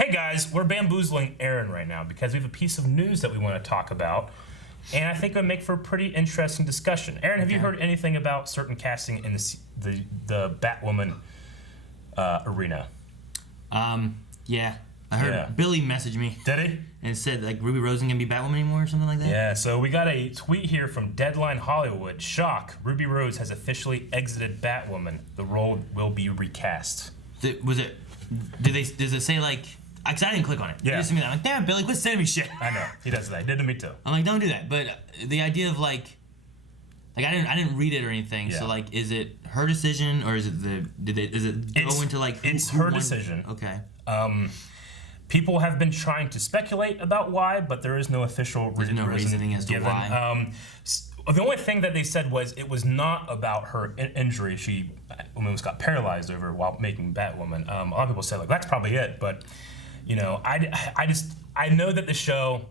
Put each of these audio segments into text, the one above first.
Hey guys, we're bamboozling Aaron right now because we have a piece of news that we want to talk about, and I think it would make for a pretty interesting discussion. Aaron, have you heard anything about certain casting in the Batwoman arena? Yeah. I heard Billy message me. Did he? And said, like, Ruby Rose isn't going to be Batwoman anymore or something like that? Yeah, so we got a tweet here from Deadline Hollywood. Shock, Ruby Rose has officially exited Batwoman. The role will be recast. Does it say, like... Because I didn't click on it. Yeah. It just sent me that. I'm like, damn, Billy, quit sending me shit. I know. He does that. He did to me, too. I'm like, don't do that. But the idea of, like I didn't read it or anything. Yeah. So, like, is it her decision or is it go into, like... It's her decision. Okay. People have been trying to speculate about why, but there is no official reasoning as to why. The only thing that they said was it was not about her injury. She almost got paralyzed over while making Batwoman. A lot of people said, like, that's probably it. But, you know, I know that the show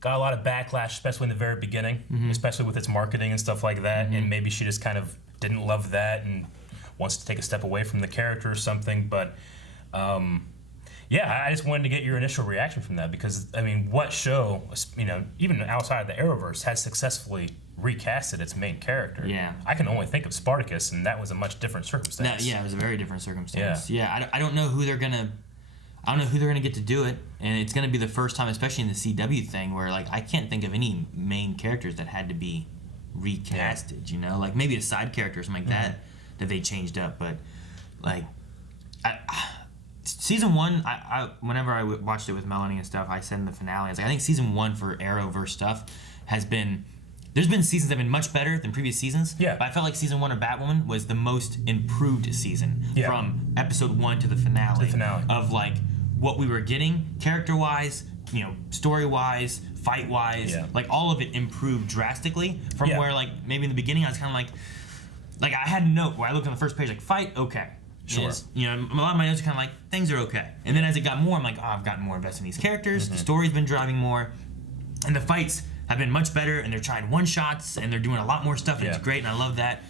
got a lot of backlash, especially in the very beginning, especially with its marketing and stuff like that. And maybe she just kind of didn't love that and wants to take a step away from the character or something. But, yeah, I just wanted to get your initial reaction from that because, I mean, what show, you know, even outside of the Arrowverse, has successfully recasted its main character? Yeah. I can only think of Spartacus, and that was a much different circumstance. Yeah, it was a very different circumstance. Yeah, I don't know who they're gonna get to do it, and it's gonna be the first time, especially in the CW thing, where, like, I can't think of any main characters that had to be recasted. You know, like maybe a side character or something like that they changed up, but like, Season 1, whenever I watched it with Melanie and stuff, I said in the finale, I was like, I think Season 1 for Arrowverse stuff has been... There's been seasons that have been much better than previous seasons. Yeah. But I felt like Season 1 of Batwoman was the most improved season from Episode 1 to the finale. Of, like, what we were getting character-wise, you know, story-wise, fight-wise. Yeah. Like, all of it improved drastically from where, like, maybe in the beginning I was kind of like, I had a note where I looked on the first page, like, fight, okay. Sure. You know, a lot of my notes are kind of like, things are okay. And then as it got more, I'm like, oh, I've gotten more invested in these characters. The story's been driving more. And the fights have been much better, and they're trying one-shots, and they're doing a lot more stuff, and it's great, and I love that.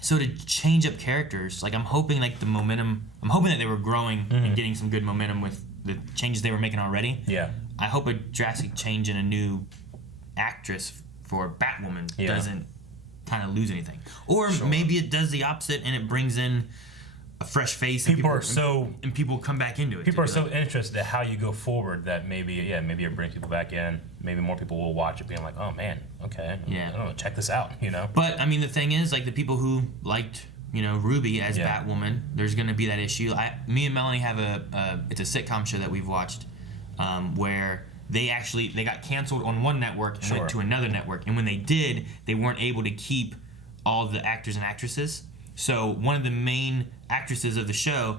So to change up characters, like, I'm hoping, like, the momentum, I'm hoping that they were growing and getting some good momentum with the changes they were making already. Yeah. I hope a drastic change in a new actress for Batwoman doesn't kind of lose anything, or maybe it does the opposite and it brings in a fresh face. And people come back into it. People are so interested in how you go forward that maybe it brings people back in. Maybe more people will watch it, being like, oh man, okay, I don't know, check this out, you know. But I mean, the thing is, like, the people who liked, you know, Ruby as Batwoman, there's going to be that issue. Me and Melanie have it's a sitcom show that we've watched, where they got canceled on one network and went to another network. And when they did, they weren't able to keep all the actors and actresses. So one of the main actresses of the show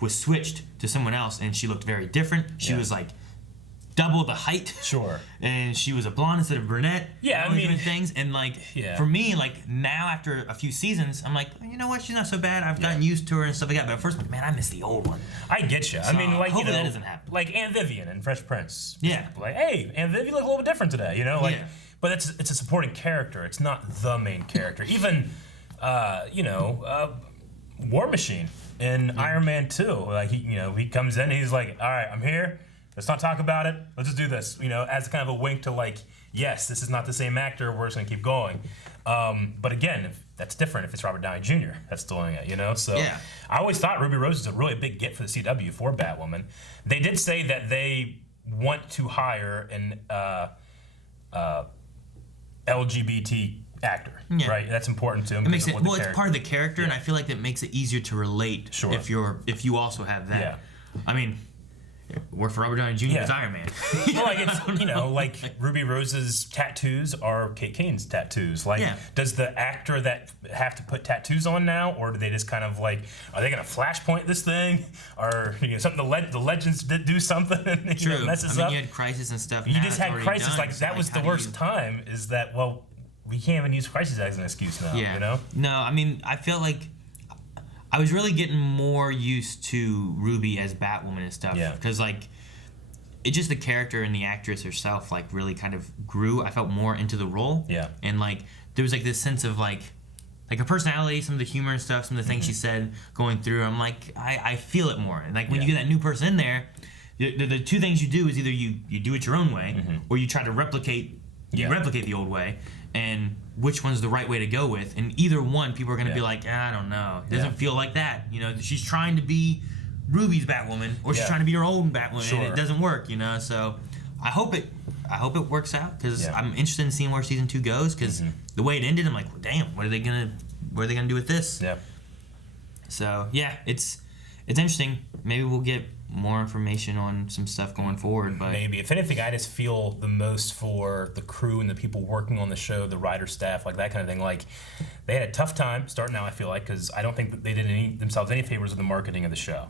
was switched to someone else, and she looked very different. She was like double the height. Sure. And she was a blonde instead of brunette. Yeah, I mean, things. And like, for me, like, now after a few seasons, I'm like, you know what? She's not so bad. I've gotten used to her and stuff like that. But at first, I'm like, man, I miss the old one. I get you. So, I mean, like, hopefully that doesn't happen. Like Aunt Vivian in Fresh Prince. Yeah. Like, hey, Aunt Vivian look a little bit different today, you know? Like, but it's a supporting character. It's not the main character. Even, War Machine in Iron Man 2. Like, he comes in, he's like, all right, I'm here. Let's not talk about it. Let's just do this, you know, as kind of a wink to, like, yes, this is not the same actor. We're just going to keep going. But again, that's different if it's Robert Downey Jr. that's doing it, you know? So I always thought Ruby Rose is a really big get for the CW for Batwoman. They did say that they want to hire an LGBT actor, right? That's important to them. It makes it, well, it's part of the character, and I feel like that makes it easier to relate if you also have that. Yeah. I mean, work for Robert Downey Jr. as Iron Man. Well, like, it's, you know, like Ruby Rose's tattoos are Kate Kane's tattoos. Like, does the actor that have to put tattoos on now, or do they just kind of like, are they going to flashpoint this thing, or something? The legends did do something and True. Messes up. You had Crisis and stuff. You just had Crisis. Like, that was the worst time. Is that, well, we can't even use Crisis as an excuse now. You know? No, I mean, I feel like I was really getting more used to Ruby as Batwoman and stuff. Yeah. Because, like, it just, the character and the actress herself, like, really kind of grew. I felt more into the role. Yeah. And, like, there was, like, this sense of, like, like her personality, some of the humor and stuff, some of the things she said going through. I'm like, I feel it more. And like when you get that new person in there, the two things you do is either you do it your own way, or you try to replicate the old way, and which one's the right way to go with. And either one, people are going to be like, I don't know, it doesn't feel like that. You know, she's trying to be Ruby's Batwoman, or she's trying to be her own Batwoman, and it doesn't work. You know, so I hope it works out, because I'm interested in seeing where season 2 goes, because the way it ended, I'm like, well, damn, what are they gonna do with this? Yeah. So yeah, it's interesting. Maybe we'll get more information on some stuff going forward, but maybe, if anything, I just feel the most for the crew and the people working on the show, the writer staff, like that kind of thing. Like, they had a tough time starting out, I feel like, because I don't think that they did themselves any favors with the marketing of the show.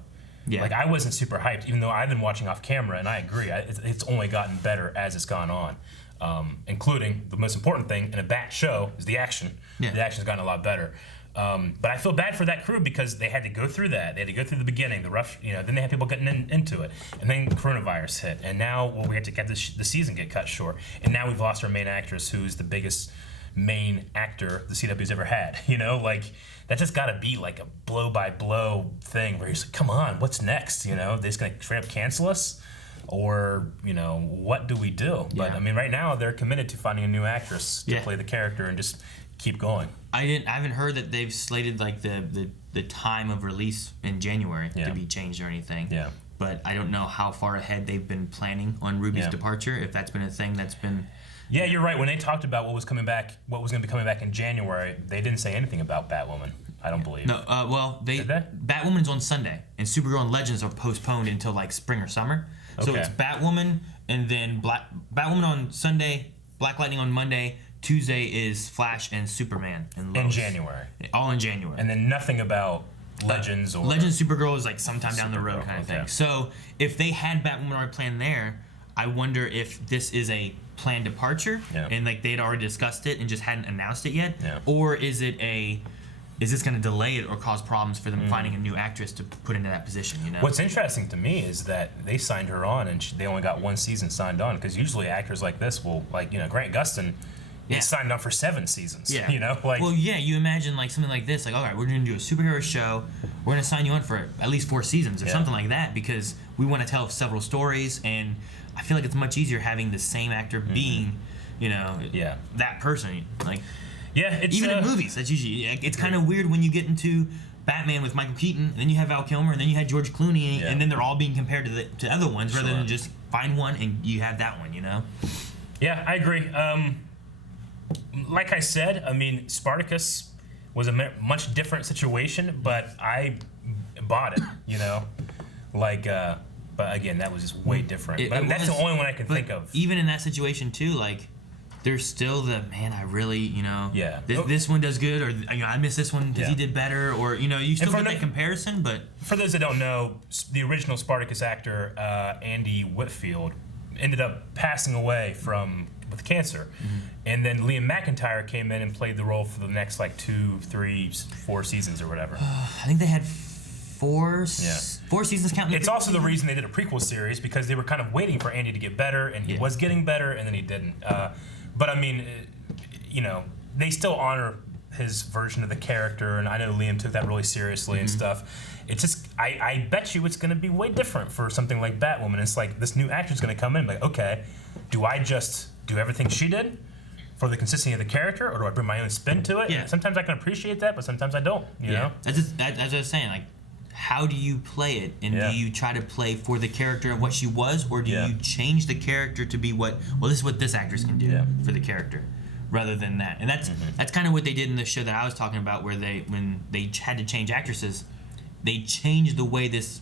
Yeah. Like, I wasn't super hyped, even though I've been watching off camera, and I agree, it's only gotten better as it's gone on, including the most important thing in a Bat show is the action. Yeah. The action's gotten a lot better. But I feel bad for that crew, because they had to go through that. They had to go through the beginning, the rough, then they had people getting into it. And then coronavirus hit. And now we had to get the season get cut short. And now we've lost our main actress, who's the biggest main actor the CW's ever had. Like, that just got to be like a blow-by-blow thing where you're like, come on, what's next? They're just going to straight up cancel us? Or, what do we do? But, I mean, right now they're committed to finding a new actress to play the character and just keep going. I haven't heard that they've slated like the time of release in January to be changed or anything. Yeah. But I don't know how far ahead they've been planning on Ruby's departure, if that's been a thing that's been. Yeah, you're right. When they talked about what was going to be coming back in January, they didn't say anything about Batwoman. I don't believe. No, well, did they? Batwoman's on Sunday, and Supergirl and Legends are postponed until like spring or summer. So it's Batwoman, and then Batwoman on Sunday, Black Lightning on Monday. Tuesday is Flash and Superman and Lois. In January. All in January. And then nothing about Legends or... Legends Supergirl is like sometime down the road kind of thing. So if they had Batwoman already planned there, I wonder if this is a planned departure and like they'd already discussed it and just hadn't announced it yet. Yeah. Or is this going to delay it or cause problems for them finding a new actress to put into that position? What's interesting to me is that they signed her on and they only got one season signed on, because usually actors like this will, like, Grant Gustin... He signed up for 7 seasons. Yeah. Well, you imagine like something like this, like, all right, we're going to do a superhero show. We're going to sign you on for at least 4 seasons or something like that, because we want to tell several stories, and I feel like it's much easier having the same actor being, that person. Like, it's even in movies. That's usually it's kind of weird when you get into Batman with Michael Keaton, and then you have Val Kilmer, and then you had George Clooney, and then they're all being compared to other ones rather than just find one and you have that one. Yeah, I agree. Like I said, I mean, Spartacus was a much different situation, but I bought it, Like, but again, that was just way different. But that's the only one I can think of. Even in that situation, too, like, there's still I really, this one does good, or, I miss this one because he did better, or, you still get that comparison, but... For those that don't know, the original Spartacus actor, Andy Whitfield, ended up passing away with cancer. And then Liam McIntyre came in and played the role for the next 2, 3, 4 seasons or whatever. I think they had 4 seasons counting. It's also the reason they did a prequel series, because they were kind of waiting for Andy to get better, and he was getting better, and then he didn't. But I mean, they still honor his version of the character, and I know Liam took that really seriously and stuff. It's just, I bet you it's going to be way different for something like Batwoman. It's like, this new actor's going to come in and be like, okay, do I just do everything she did for the consistency of the character, or do I bring my own spin to it? Yeah. Sometimes I can appreciate that, but sometimes I don't, you know? That's what I was saying, like, how do you play it? And do you try to play for the character of what she was, or do you change the character to be this is what this actress can do for the character, rather than that? And that's kind of what they did in the show that I was talking about, where when they had to change actresses, they changed the way this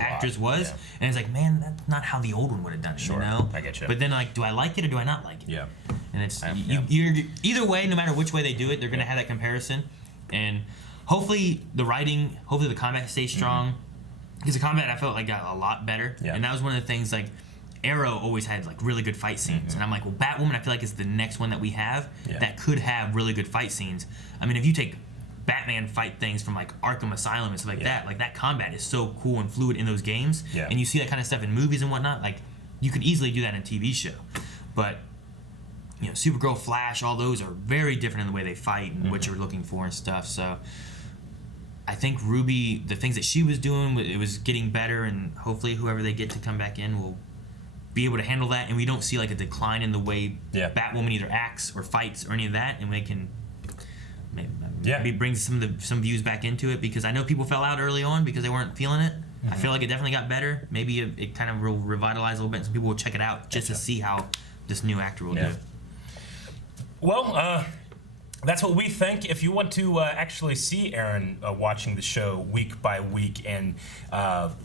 actress was, and it's like, man, that's not how the old one would have done it. Sure, I get you. But then, like, do I like it or do I not like it? Yeah. And it's you're either way, no matter which way they do it, they're gonna have that comparison, and hopefully the combat stays strong, because the combat I felt like got a lot better, and that was one of the things, like, Arrow always had like really good fight scenes, and I'm like, well, Batwoman I feel like is the next one that we have that could have really good fight scenes. I mean, if you take Batman fight things from like Arkham Asylum and stuff like that, like, that combat is so cool and fluid in those games, and you see that kind of stuff in movies and whatnot, like, you could easily do that in a TV show. But Supergirl, Flash, all those are very different in the way they fight and what you're looking for and stuff. So I think Ruby, the things that she was doing, it was getting better, and hopefully whoever they get to come back in will be able to handle that, and we don't see like a decline in the way Batwoman either acts or fights or any of that, and they can maybe bring some views back into it, because I know people fell out early on because they weren't feeling it. I feel like it definitely got better. Maybe it kind of will revitalize a little bit, and some people will check it out just to see how this new actor will do. Well, that's what we think. If you want to actually see Aaron watching the show week by week and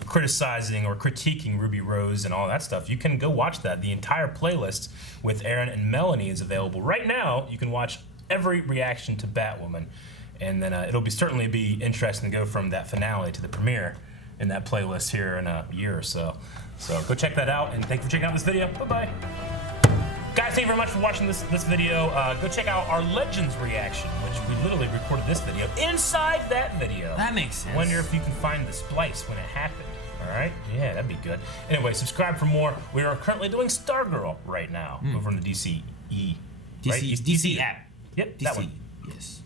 criticizing or critiquing Ruby Rose and all that stuff, you can go watch that. The entire playlist with Aaron and Melanie is available right now. You can watch every reaction to Batwoman, and then it'll certainly be interesting to go from that finale to the premiere in that playlist here in a year or so. So go check that out, and thank you for checking out this video. Bye-bye. Guys, thank you very much for watching this video. Go check out our Legends reaction, which we literally recorded this video inside that video. That makes sense. Wonder if you can find the splice when it happened. All right? Yeah, that'd be good. Anyway, subscribe for more. We are currently doing Stargirl right now over on the DCE. DC, right? DC app. Yep, DC. that one. Yes.